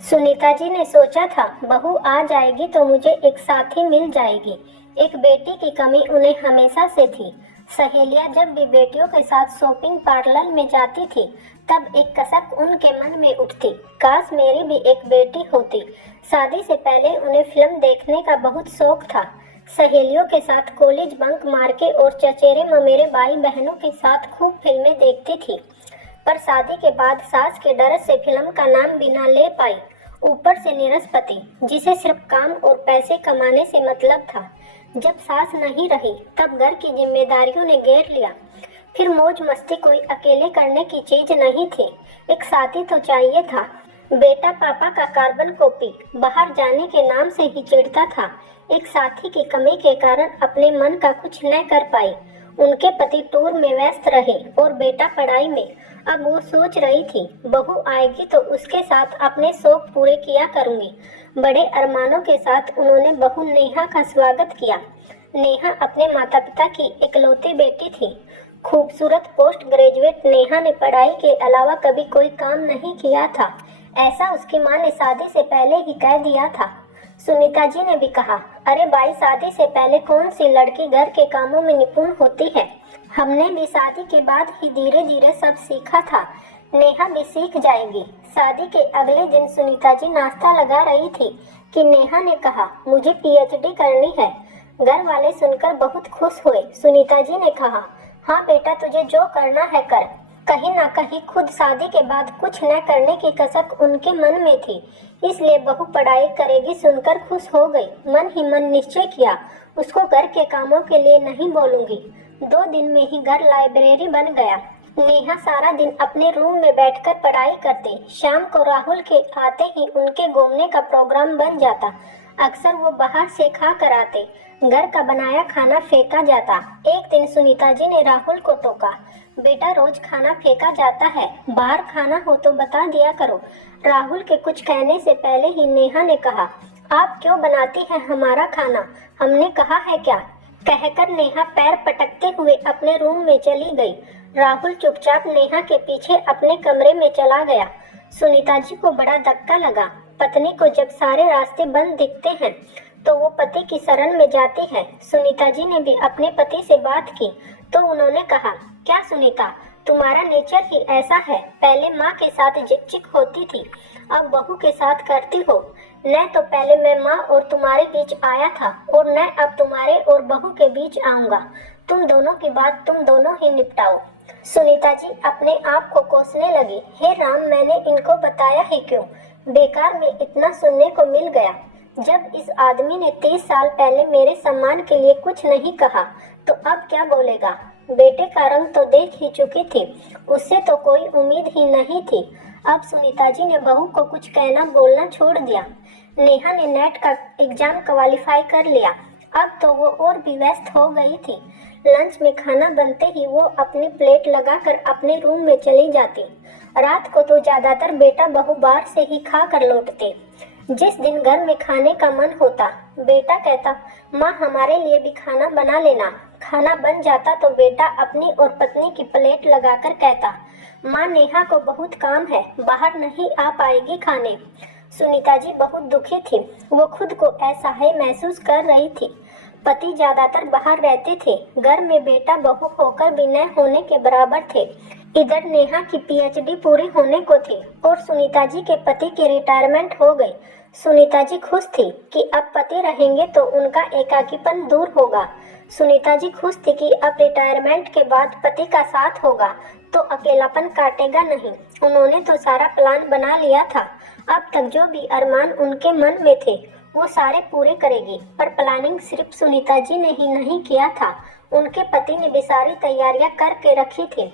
सुनीता जी ने सोचा था बहू आ जाएगी तो मुझे एक साथी मिल जाएगी। एक बेटी की कमी उन्हें हमेशा से थी। सहेलियां जब भी बेटियों के साथ शॉपिंग पार्लर में जाती थी तब एक कसक उनके मन में उठती, काश मेरी भी एक बेटी होती। शादी से पहले उन्हें फिल्म देखने का बहुत शौक था। सहेलियों के साथ कॉलेज बंक मार के और चचेरे ममेरे भाई बहनों के साथ खूब फिल्में देखती थी। पर शादी के बाद सास के डर से फिल्म का नाम भी न ले पाई। ऊपर से नीरस पति जिसे सिर्फ काम और पैसे कमाने से मतलब था। जब सास नहीं रही तब घर की जिम्मेदारियों ने घेर लिया। फिर मौज मस्ती कोई अकेले करने की चीज नहीं थी, एक साथी तो चाहिए था। बेटा पापा का कार्बन कॉपी बाहर जाने के नाम से ही चिढ़ता था। एक साथी की कमी के कारण अपने मन का कुछ न कर पाई। उनके पति टूर में व्यस्त रहे और बेटा पढ़ाई में। अब वो सोच रही थी बहू आएगी तो उसके साथ अपने शौक पूरे किया करूंगी। बड़े अरमानों के साथ उन्होंने बहू नेहा का स्वागत किया। नेहा अपने माता पिता की इकलौती बेटी थी। खूबसूरत पोस्ट ग्रेजुएट नेहा ने पढ़ाई के अलावा कभी कोई काम नहीं किया था, ऐसा उसकी माँ ने शादी से पहले ही कह दिया था। सुनीता जी ने भी कहा, अरे भाई शादी से पहले कौन सी लड़की घर के कामों में निपुण होती है। हमने भी शादी के बाद ही धीरे धीरे सब सीखा था, नेहा भी सीख जाएगी। शादी के अगले दिन सुनीता जी नाश्ता लगा रही थी कि नेहा ने कहा, मुझे पीएचडी करनी है। घर वाले सुनकर बहुत खुश हुए। सुनीता जी ने कहा, हाँ बेटा तुझे जो करना है कर। कहीं ना कहीं खुद शादी के बाद कुछ न करने की कसक उनके मन में थी, इसलिए बहू पढ़ाई करेगी सुनकर खुश हो गई। मन ही मन निश्चय किया, उसको घर के कामों के लिए नहीं बोलूंगी। 2 दिन में ही घर लाइब्रेरी बन गया। नेहा सारा दिन अपने रूम में बैठकर पढ़ाई करती। शाम को राहुल के आते ही उनके घूमने का प्रोग्राम बन जाता। अक्सर वो बाहर से खा कर आते, घर का बनाया खाना फेंका जाता। एक दिन सुनीता जी ने राहुल को टोका, बेटा रोज खाना फेंका जाता है, बाहर खाना हो तो बता दिया करो। राहुल के कुछ कहने से पहले ही नेहा ने कहा, आप क्यों बनाती हैं हमारा खाना, हमने कहा है क्या। कहकर नेहा पैर पटकते हुए अपने रूम में चली गई। राहुल चुपचाप नेहा के पीछे अपने कमरे में चला गया। सुनीता जी को बड़ा धक्का लगा। पत्नी को जब सारे रास्ते बंद दिखते हैं तो वो पति की शरण में जाती है। सुनीता जी ने भी अपने पति से बात की तो उन्होंने कहा, क्या सुनीता, तुम्हारा नेचर ही ऐसा है। पहले माँ के साथ झिकझिक होती थी, अब बहू के साथ करती हो। न तो पहले मैं माँ और तुम्हारे बीच आया था और न अब तुम्हारे और बहू के बीच आऊंगा। तुम दोनों की बात तुम दोनों ही निपटाओ। सुनीता जी अपने आप को कोसने लगी, हे राम, मैंने इनको बताया ही क्यों, बेकार में इतना सुनने को मिल गया। जब इस आदमी ने 30 साल पहले मेरे सम्मान के लिए कुछ नहीं कहा तो अब क्या बोलेगा। बेटे का रंग तो देख ही चुकी थी, उससे तो कोई उम्मीद ही नहीं थी। अब सुनीता जी ने बहू को कुछ कहना बोलना छोड़ दिया। नेहा ने नेट का एग्जाम क्वालिफाई कर लिया, अब तो वो और भी व्यस्त हो गई थी। लंच में खाना बनते ही वो अपनी प्लेट लगाकर अपने रूम में चली जाती। रात को तो ज्यादातर बेटा बहू बाहर से ही खा कर लौटते। जिस दिन घर में खाने का मन होता बेटा कहता, माँ हमारे लिए भी खाना बना लेना। खाना बन जाता तो बेटा अपनी और पत्नी की प्लेट लगाकर कहता, माँ नेहा को बहुत काम है, बाहर नहीं आ पाएगी खाने। सुनीता जी बहुत दुखी थी, वो खुद को असहाय महसूस कर रही थी। पति ज्यादातर बाहर रहते थे, घर में बेटा बहू होकर भी न होने के बराबर थे। इधर नेहा की पीएचडी पूरी होने को थी और सुनीता जी के पति की रिटायरमेंट हो गई। सुनीता जी खुश थी कि अब पति रहेंगे तो उनका एकाकीपन दूर होगा। सुनीता जी खुश थी कि अब रिटायरमेंट के बाद पति का साथ होगा तो अकेलापन काटेगा नहीं। उन्होंने तो सारा प्लान बना लिया था। अब तक जो भी अरमान उनके मन में थे वो सारे पूरे करेगी। पर प्लानिंग सिर्फ सुनीता जी ने ही नहीं किया था, उनके पति ने भी सारी तैयारियां करके रखी थी।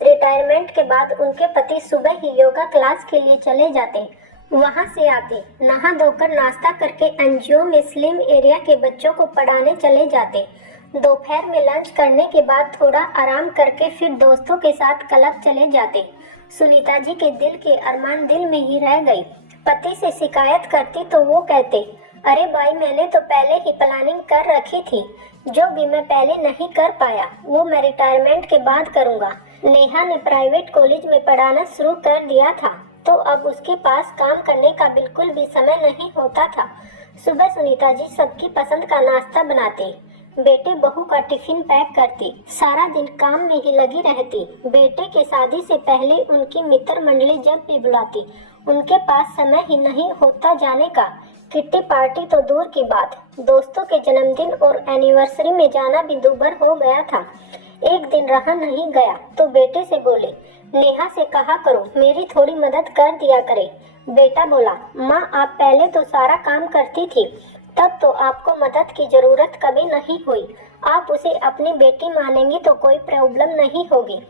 रिटायरमेंट के बाद उनके पति सुबह ही योगा क्लास के लिए चले जाते। वहां से आते, नहा धोकर नाश्ता करके एनजीओ में स्लिम एरिया के बच्चों को पढ़ाने चले जाते। दोपहर में लंच करने के बाद थोड़ा आराम करके फिर दोस्तों के साथ क्लब चले जाते। सुनीता जी के दिल के अरमान दिल में ही रह गई। पति से शिकायत करती तो वो कहते, अरे भाई मैंने तो पहले ही प्लानिंग कर रखी थी, जो भी मैं पहले नहीं कर पाया वो मैं रिटायरमेंट के बाद करूंगा। नेहा ने प्राइवेट कॉलेज में पढ़ाना शुरू कर दिया था। तो अब उसके पास काम करने का बिल्कुल भी समय नहीं होता था। सुबह सुनीता जी सबकी पसंद का नाश्ता बनाती, बेटे बहू का टिफिन पैक करती, सारा दिन काम में ही लगी रहती। बेटे के शादी से पहले उनकी मित्र मंडली जब भी बुलाती, उनके पास समय ही नहीं होता जाने का। किट्टी पार्टी तो दूर की बात, दोस्तों के जन्मदिन और एनिवर्सरी में जाना भी दूभर हो गया था। एक दिन रहा नहीं गया तो बेटे से बोले, नेहा से कहा करो मेरी थोड़ी मदद कर दिया करे। बेटा बोला, माँ आप पहले तो सारा काम करती थी, तब तो आपको मदद की जरूरत कभी नहीं हुई। आप उसे अपनी बेटी मानेंगी तो कोई प्रॉब्लम नहीं होगी।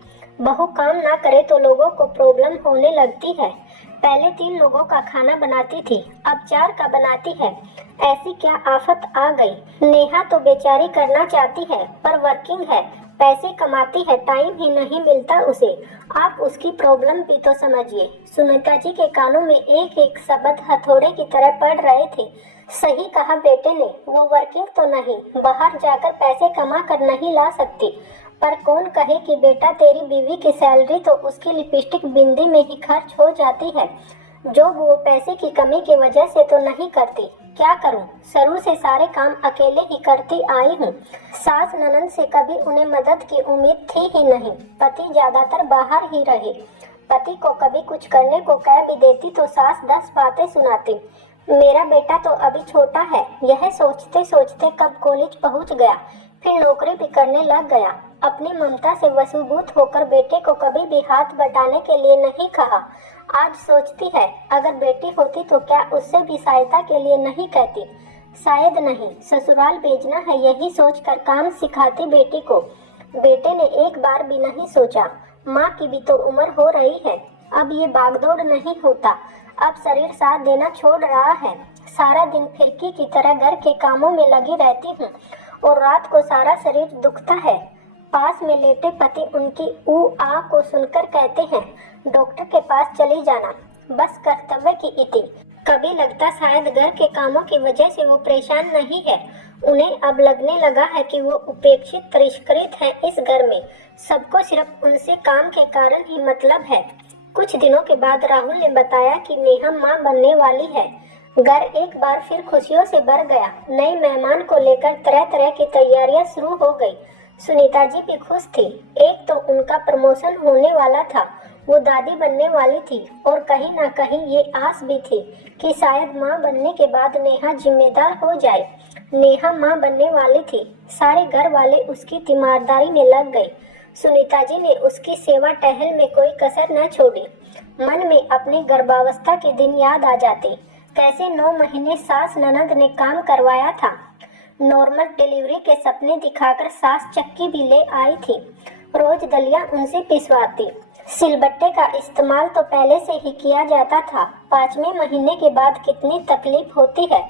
बहू काम ना करे तो लोगों को प्रॉब्लम होने लगती है। पहले 3 लोगों का खाना बनाती थी, अब 4 का बनाती है। ऐसी क्या आफत आ गई। नेहा तो बेचारी करना चाहती है पर वर्किंग है, पैसे कमाती है, टाइम ही नहीं मिलता उसे। आप उसकी प्रॉब्लम भी तो समझिए। सुनीता जी के कानों में एक एक शब्द हथौड़े की तरह पड़ रहे थे। सही कहा बेटे ने, वो वर्किंग तो नहीं, बाहर जाकर पैसे कमा कर नहीं ला सकती, पर कौन कहे कि बेटा तेरी बीवी की सैलरी तो उसकी लिपस्टिक बिंदी में ही खर्च हो जाती है, जो वो पैसे की कमी की वजह से तो नहीं करती। क्या करूं, शुरू से सारे काम अकेले ही करती आई हूं। सास ननद से कभी उन्हें मदद की उम्मीद थी ही नहीं। पति ज्यादातर बाहर ही रहे। पति को कभी कुछ करने को कह भी देती तो सास 10 बातें सुनाती। मेरा बेटा तो अभी छोटा है, यह सोचते सोचते कब कॉलेज पहुंच गया, फिर नौकरी भी करने लग गया। अपनी ममता से वसूभूत होकर बेटे को कभी भी हाथ बटाने के लिए नहीं कहा। आज सोचती है अगर बेटी होती तो क्या उससे भी सहायता के लिए नहीं कहती। शायद नहीं, ससुराल भेजना है यही सोचकर काम सिखाती बेटी को। बेटे ने एक बार भी नहीं सोचा, माँ की भी तो उम्र हो रही है, अब ये भागदौड़ नहीं होता। अब शरीर साथ देना छोड़ रहा है। सारा दिन फिरकी की तरह घर के कामों में लगी रहती हूँ और रात को सारा शरीर दुखता है। पास में लेटे पति उनकी ऊ आ को सुनकर कहते हैं, डॉक्टर के पास चली जाना, बस कर्तव्य की इति। कभी लगता शायद घर के कामों की वजह से वो परेशान नहीं है। उन्हें अब लगने लगा है कि वो उपेक्षित तिरस्कृत है इस घर में। सबको सिर्फ उनसे काम के कारण ही मतलब है। कुछ दिनों के बाद राहुल ने बताया कि नेहा माँ बनने वाली है। घर एक बार फिर खुशियों से भर गया। नए मेहमान को लेकर तरह तरह की तैयारियां शुरू हो गई। सुनीता जी भी खुश थी। एक तो उनका प्रमोशन होने वाला था, वो दादी बनने वाली थी, और कहीं ना कहीं ये आस भी थी कि शायद माँ बनने के बाद नेहा जिम्मेदार हो जाए। नेहा माँ बनने वाली थी, सारे घर वाले उसकी तीमारदारी में लग गए। सुनीता जी ने उसकी सेवा टहल में कोई कसर न छोड़ी। मन में अपनी गर्भावस्था के दिन याद आ जाते, कैसे 9 महीने सास ननद ने काम करवाया था। नॉर्मल डिलीवरी के सपने दिखाकर सास चक्की भी ले आई थी, रोज दलिया उनसे पिसवाती। सिलबट्टे का इस्तेमाल तो पहले से ही किया जाता था। 5वें महीने के बाद कितनी तकलीफ होती है,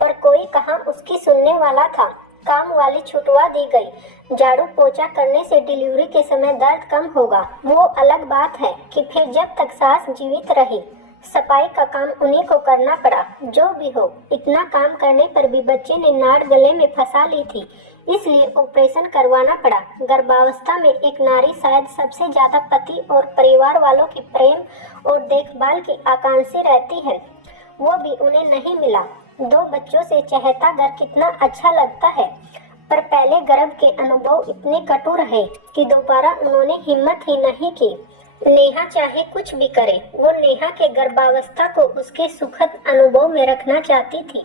पर कोई कहाँ उसकी सुनने वाला था। काम वाली छुटवा दी गई। झाड़ू पोछा करने से डिलीवरी के समय दर्द कम होगा, वो अलग बात है कि फिर जब तक सास जीवित रही सफाई का काम उन्हीं को करना पड़ा। जो भी हो, इतना काम करने पर भी बच्चे ने नाड़ गले में फंसा ली थी, इसलिए ऑपरेशन करवाना पड़ा। गर्भावस्था में एक नारी शायद सबसे ज्यादा पति और परिवार वालों की प्रेम और देखभाल की आकांक्षी रहती है, वो भी उन्हें नहीं मिला। 2 बच्चों से चहता घर कितना अच्छा लगता है, पर पहले गर्भ के अनुभव इतने कटु रहे कि दोबारा उन्होंने हिम्मत ही नहीं की। नेहा चाहे कुछ भी करे, वो नेहा के गर्भावस्था को उसके सुखद अनुभव में रखना चाहती थी।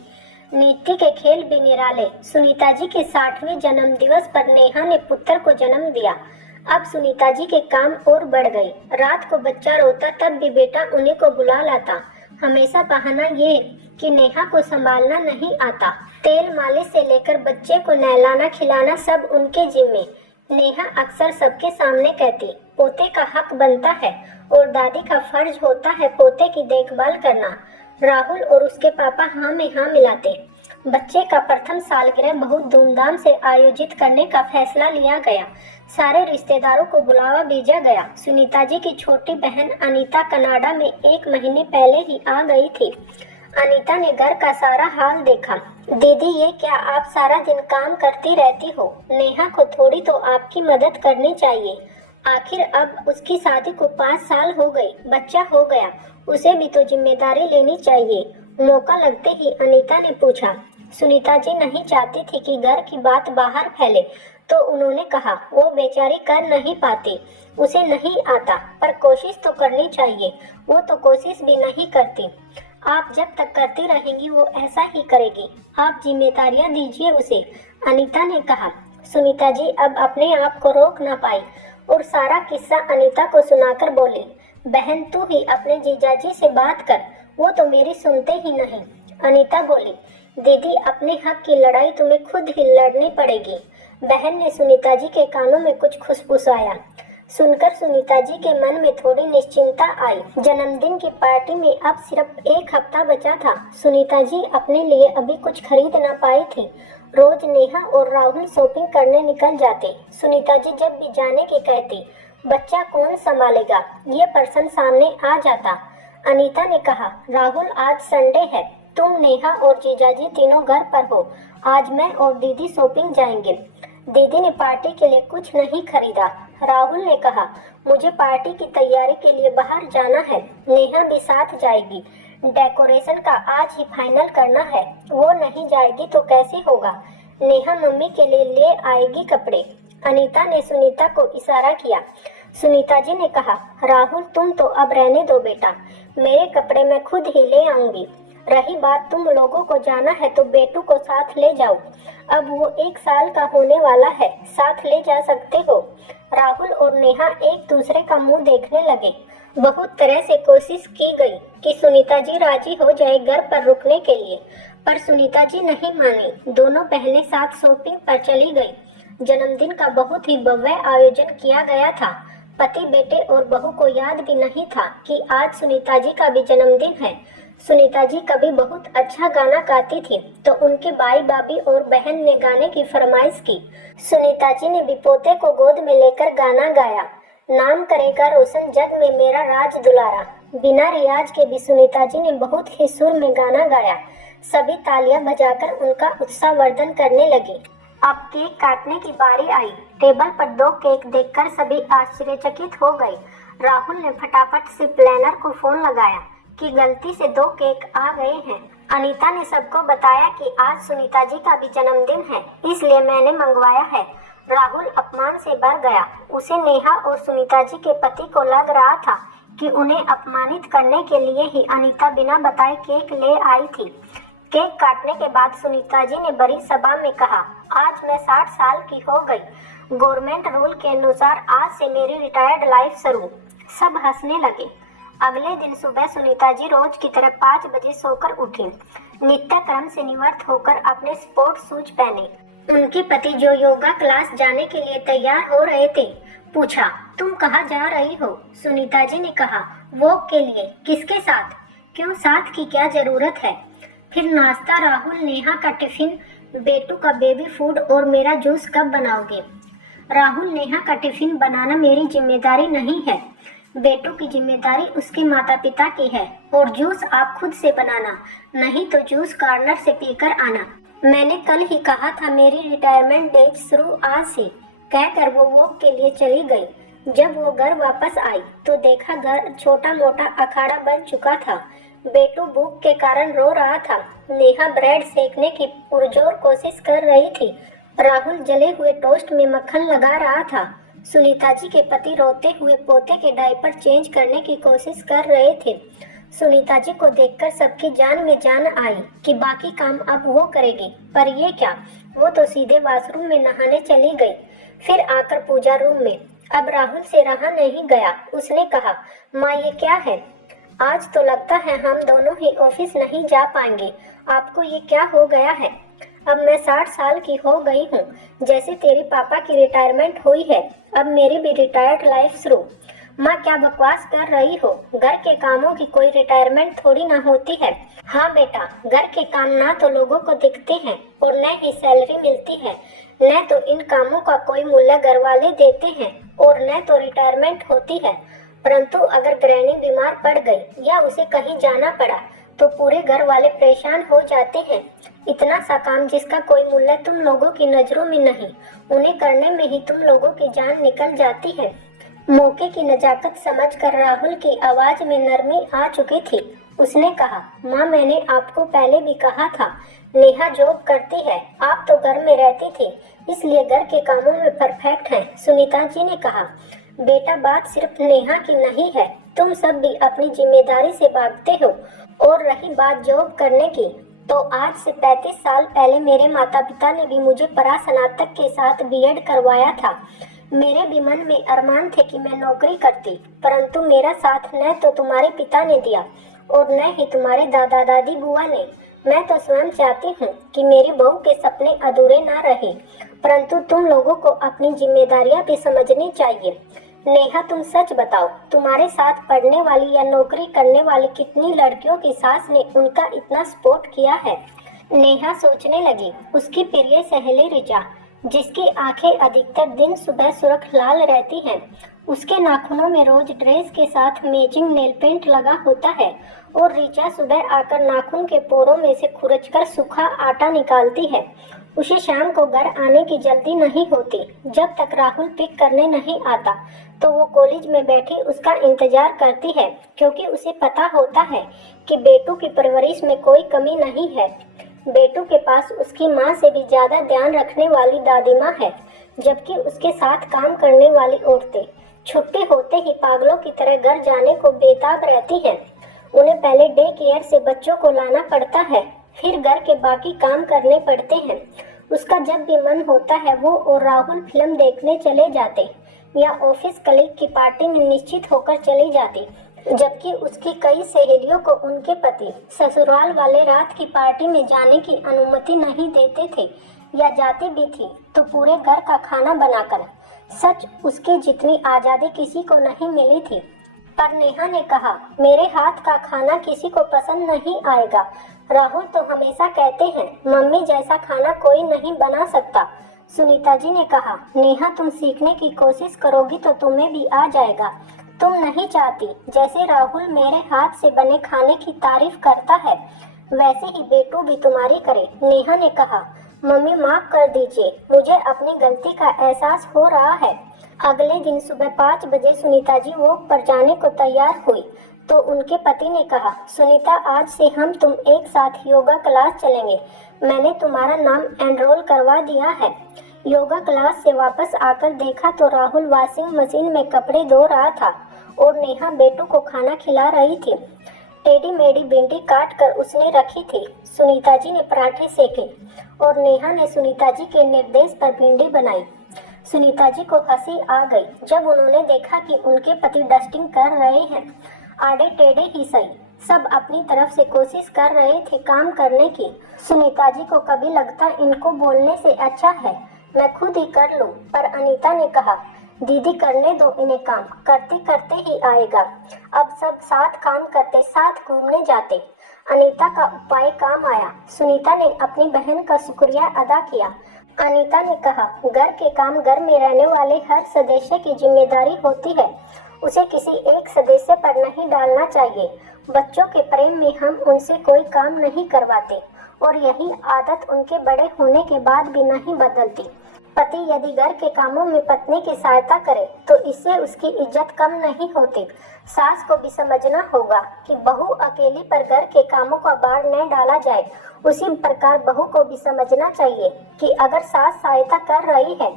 नीति के खेल भी निराले। सुनीता जी के 60वें जन्म दिवस पर नेहा ने पुत्र को जन्म दिया। अब सुनीता जी के काम और बढ़ गए। रात को बच्चा रोता तब भी बेटा उन्हीं को बुला लाता। हमेशा बहाना ये कि नेहा को संभालना नहीं आता। तेल मालिश से लेकर बच्चे को नहलाना खिलाना सब उनके जिम्मे। नेहा अक्सर सबके सामने कहती, पोते का हक बनता है और दादी का फर्ज होता है पोते की देखभाल करना। राहुल और उसके पापा हाँ में हाँ मिलाते। बच्चे का प्रथम सालगिरह बहुत धूमधाम से आयोजित करने का फैसला लिया गया। सारे रिश्तेदारों को बुलावा भेजा गया। सुनीता जी की छोटी बहन अनीता कनाडा में 1 महीने पहले ही आ गई थी। अनीता ने घर का सारा हाल देखा। दीदी ये क्या आप सारा दिन काम करती रहती हो, नेहा को थोड़ी तो आपकी मदद करनी चाहिए। आखिर अब उसकी शादी को 5 साल हो गए, बच्चा हो गया उसे भी तो जिम्मेदारी लेनी चाहिए। मौका लगते ही अनीता ने पूछा। सुनीता जी नहीं चाहती थी कि घर की बात बाहर फैले, तो उन्होंने कहा वो बेचारी कर नहीं पाती, उसे नहीं आता, पर कोशिश तो करनी चाहिए। वो तो कोशिश भी नहीं करती। आप जब तक करती रहेंगी वो ऐसा ही करेगी। आप जिम्मेदारियां दीजिए उसे, अनीता ने कहा। सुनीता जी अब अपने आप को रोक ना पाई और सारा किस्सा अनीता को सुनाकर बोली, बहन तू ही अपने जीजाजी से बात कर, वो तो मेरी सुनते ही नहीं। अनीता बोली, दीदी अपने हक की लड़ाई तुम्हें खुद ही लड़नी पड़ेगी। बहन ने सुनीता जी के कानों में कुछ खुसफुसाया। सुनकर सुनीता जी के मन में थोड़ी निश्चिंतता आई। जन्मदिन की पार्टी में अब सिर्फ एक हफ्ता बचा था। सुनीता जी अपने लिए अभी कुछ खरीद ना पाई थी। रोज नेहा और राहुल शॉपिंग करने निकल जाते। सुनीता जी जब भी जाने की कहती, बच्चा कौन संभालेगा, ये प्रश्न सामने आ जाता। अनीता ने कहा, राहुल आज संडे है, तुम नेहा और जीजाजी तीनों घर पर हो, आज मैं और दीदी शॉपिंग जाएंगे। दीदी ने पार्टी के लिए कुछ नहीं खरीदा। राहुल ने कहा, मुझे पार्टी की तैयारी के लिए बाहर जाना है, नेहा भी साथ जाएगी। डेकोरेशन का आज ही फाइनल करना है, वो नहीं जाएगी तो कैसे होगा। नेहा मम्मी के लिए ले आएगी कपड़े। अनीता ने सुनीता को इशारा किया। सुनीता जी ने कहा, राहुल तुम तो अब रहने दो बेटा, मेरे कपड़े मैं खुद ही ले आऊंगी। रही बात तुम लोगों को जाना है तो बेटू को साथ ले जाओ, अब वो 1 साल का होने वाला है, साथ ले जा सकते हो। राहुल और नेहा एक दूसरे का मुंह देखने लगे। बहुत तरह से कोशिश की गई कि सुनीता जी राजी हो जाए घर पर रुकने के लिए, पर सुनीता जी नहीं मानी। दोनों बहनें साथ शॉपिंग पर चली गई। जन्मदिन का बहुत ही भव्य आयोजन किया गया था। पति बेटे और बहू को याद भी नहीं था कि आज सुनीता जी का भी जन्मदिन है। सुनीता जी कभी बहुत अच्छा गाना गाती थी, तो उनके भाई भाभी और बहन ने गाने की फरमाइश की। सुनीता जी ने भी पोते को गोद में लेकर गाना गाया, नाम करेगा रोशन जग में मेरा राज दुलारा। बिना रियाज के भी सुनीता जी ने बहुत ही सुर में गाना गाया। सभी तालियां बजाकर उनका उत्साहवर्धन करने लगी। अब केक काटने की बारी आई। टेबल पर 2 केक देखकर सभी आश्चर्यचकित हो गए। राहुल ने फटाफट से प्लानर को फोन लगाया कि गलती से 2 केक आ गए हैं। अनीता ने सबको बताया कि आज सुनीता जी का भी जन्मदिन है, इसलिए मैंने मंगवाया है। राहुल अपमान से भर गया। उसे नेहा और सुनीता जी के पति को लग रहा था कि उन्हें अपमानित करने के लिए ही अनीता बिना बताए केक ले आई थी। केक काटने के बाद सुनीता जी ने बड़ी सभा में कहा, आज मैं 60 साल की हो गई। गवर्नमेंट रूल के अनुसार आज से मेरी रिटायर्ड लाइफ शुरू। सब हंसने लगे। अगले दिन सुबह सुनीता जी रोज की तरह 5 बजे सोकर उठी। नित्य क्रम से निवृत्त होकर अपने स्पोर्ट शूज पहने। उनके पति जो योगा क्लास जाने के लिए तैयार हो रहे थे, पूछा, तुम कहाँ जा रही हो? सुनीता जी ने कहा, वॉक के लिए। किसके साथ? क्यों, साथ की क्या जरूरत है? फिर नाश्ता, राहुल नेहा का टिफिन, बेटू का बेबी फूड और मेरा जूस कब बनाओगे? राहुल नेहा का टिफिन बनाना मेरी जिम्मेदारी नहीं है, बेटू की जिम्मेदारी उसके माता पिता की है। और जूस आप खुद से बनाना, नहीं तो जूस कॉर्नर से पीकर आना। मैंने कल ही कहा था मेरी रिटायरमेंट डेज शुरू आज से, कहकर वो वॉक के लिए चली गई। जब वो घर वापस आई तो देखा घर छोटा मोटा अखाड़ा बन चुका था। बेटू भूख के कारण रो रहा था। नेहा ब्रेड सेकने की पुरजोर कोशिश कर रही थी। राहुल जले हुए टोस्ट में मक्खन लगा रहा था। सुनीता जी के पति रोते हुए पोते के डायपर चेंज करने की कोशिश कर रहे थे। सुनीता जी को देखकर सबकी जान में जान आई कि बाकी काम अब वो करेगी, पर ये क्या, वो तो सीधे वॉशरूम में नहाने चली गई, फिर आकर पूजा रूम में। अब राहुल से रहा नहीं गया। उसने कहा, माँ ये क्या है? आज तो लगता है हम दोनों ही ऑफिस नहीं जा पाएंगे। आपको ये क्या हो गया है? अब मैं 60 साल की हो गई हूँ, जैसे तेरी पापा की रिटायरमेंट हुई है, अब मेरी भी रिटायर्ड लाइफ शुरू। माँ क्या बकवास कर रही हो? घर के कामों की कोई रिटायरमेंट थोड़ी ना होती है। हाँ बेटा, घर के काम ना तो लोगों को दिखते हैं और न ही सैलरी मिलती है, न तो इन कामों का कोई मूल्य घर वाले देते हैं और न तो रिटायरमेंट होती है। परंतु अगर गृहिणी बीमार पड़ गई या उसे कहीं जाना पड़ा तो पूरे घर वाले परेशान हो जाते हैं। इतना सा काम जिसका कोई मूल्य तुम लोगों की नजरों में नहीं, उन्हें करने में ही तुम लोगों की जान निकल जाती है। मौके की नजाकत समझकर राहुल की आवाज में नरमी आ चुकी थी। उसने कहा, माँ, मैंने आपको पहले भी कहा था, नेहा जॉब करती है, आप तो घर में रहती थी, इसलिए घर के कामों में परफेक्ट हैं। सुनीता जी ने कहा, बेटा, बात सिर्फ नेहा की नहीं है, तुम सब भी अपनी जिम्मेदारी से भागते हो। और रही बात जॉब करने की, तो आज से 35 साल पहले मेरे माता पिता ने भी मुझे परास्नातक के साथ बीएड करवाया था। मेरे भी मन में अरमान थे कि मैं नौकरी करती, परंतु मेरा साथ न तो तुम्हारे पिता ने दिया और न ही तुम्हारे दादा दादी बुआ ने। मैं तो स्वयं चाहती हूँ कि मेरी बहू के सपने अधूरे ना रहे, परंतु तुम लोगों को अपनी जिम्मेदारियां भी समझनी चाहिए। नेहा, तुम सच बताओ, तुम्हारे साथ पढ़ने वाली या नौकरी करने वाली कितनी लड़कियों की सास ने उनका इतना सपोर्ट किया है? नेहा सोचने लगी। उसकी प्रिय सहेली रिचा, जिसकी आंखें अधिकतर दिन सुबह सुर्ख लाल रहती हैं, उसके नाखूनों में रोज ड्रेस के साथ मैचिंग नेल पेंट लगा होता है और रिचा सुबह आकर नाखून के पोरों में से खुरचकर सूखा आटा निकालती है। उसे शाम को घर आने की जल्दी नहीं होती। जब तक राहुल पिक करने नहीं आता तो वो कॉलेज में बैठी उसका इंतजार करती है, क्योंकि उसे पता होता है कि बेटू की परवरिश में कोई कमी नहीं है। बेटू के पास उसकी माँ से भी ज्यादा ध्यान रखने वाली दादी माँ है, जबकि उसके साथ काम करने वाली औरतें छुट्टी होते ही पागलों की तरह घर जाने को बेताब रहती हैं। उन्हें पहले डे केयर से बच्चों को लाना पड़ता है, फिर घर के बाकी काम करने पड़ते हैं। उसका जब भी मन होता है वो और राहुल फिल्म देखने चले जाते या ऑफिस कलीग की पार्टी में निश्चित होकर चली जाती, जबकि उसकी कई सहेलियों को उनके पति ससुराल वाले रात की पार्टी में जाने की अनुमति नहीं देते थे, या जाते भी थी तो पूरे घर का खाना बनाकर। सच, उसकी जितनी आज़ादी किसी को नहीं मिली थी। पर नेहा ने कहा, मेरे हाथ का खाना किसी को पसंद नहीं आएगा। राहुल तो हमेशा कहते हैं, मम्मी जैसा खाना कोई नहीं बना सकता। सुनीता जी ने कहा, नेहा, तुम सीखने की कोशिश करोगी तो तुम्हें भी आ जाएगा। तुम नहीं चाहती जैसे राहुल मेरे हाथ से बने खाने की तारीफ करता है, वैसे ही बेटू भी तुम्हारी करे। नेहा ने कहा, मम्मी माफ कर दीजिए, मुझे अपनी गलती का एहसास हो रहा है। अगले दिन सुबह 5 बजे सुनीता जी वॉक पर जाने को तैयार हुई तो उनके पति ने कहा, सुनीता, आज से हम तुम एक साथ योगा क्लास चलेंगे। मैंने तुम्हारा नाम एनरोल करवा दिया है। योगा क्लास से वापस आकर देखा तो राहुल वॉशिंग मशीन में कपड़े धो रहा था और नेहा बेटू को खाना खिला रही थी। टेढ़ी मेढ़ी भिंडी काट कर उसने रखी थी। सुनीता जी ने पराठे सेके और नेहा ने सुनीता जी के निर्देश पर भिंडी बनाई। सुनीता जी को हंसी आ गई जब उन्होंने देखा कि उनके पति डस्टिंग कर रहे हैं। आड़े टेढ़े ही सही, सब अपनी तरफ से कोशिश कर रहे थे काम करने की। सुनीता जी को कभी लगता इनको बोलने से अच्छा है मैं खुद ही कर लूं, पर अनीता ने कहा, दीदी करने दो इन्हें, काम करते करते ही आएगा। अब सब साथ काम करते, साथ घूमने जाते। अनीता का उपाय काम आया। सुनीता ने अपनी बहन का शुक्रिया अदा किया। अनीता ने कहा, घर के काम घर में रहने वाले हर सदस्य की जिम्मेदारी होती है, उसे किसी एक सदस्य पर नहीं डालना चाहिए। बच्चों के प्रेम में हम उनसे कोई काम नहीं करवाते और यही आदत उनके बड़े होने के बाद भी नहीं बदलती। पति यदि घर के कामों में पत्नी की सहायता करे तो इससे उसकी इज्जत कम नहीं होती। सास को भी समझना होगा कि बहू अकेली पर घर के कामों का भार न डाला जाए। उसी प्रकार बहू को भी समझना चाहिए कि अगर सास सहायता कर रही है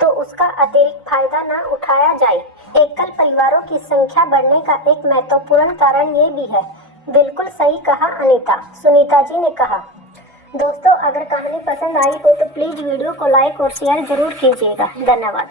तो उसका अतिरिक्त फायदा न उठाया जाए। एकल परिवारों की संख्या बढ़ने का एक महत्वपूर्ण कारण ये भी है। बिल्कुल सही कहा अनीता, सुनीता जी ने कहा। दोस्तों, अगर कहानी पसंद आई हो तो प्लीज़ वीडियो को लाइक और शेयर जरूर कीजिएगा। धन्यवाद।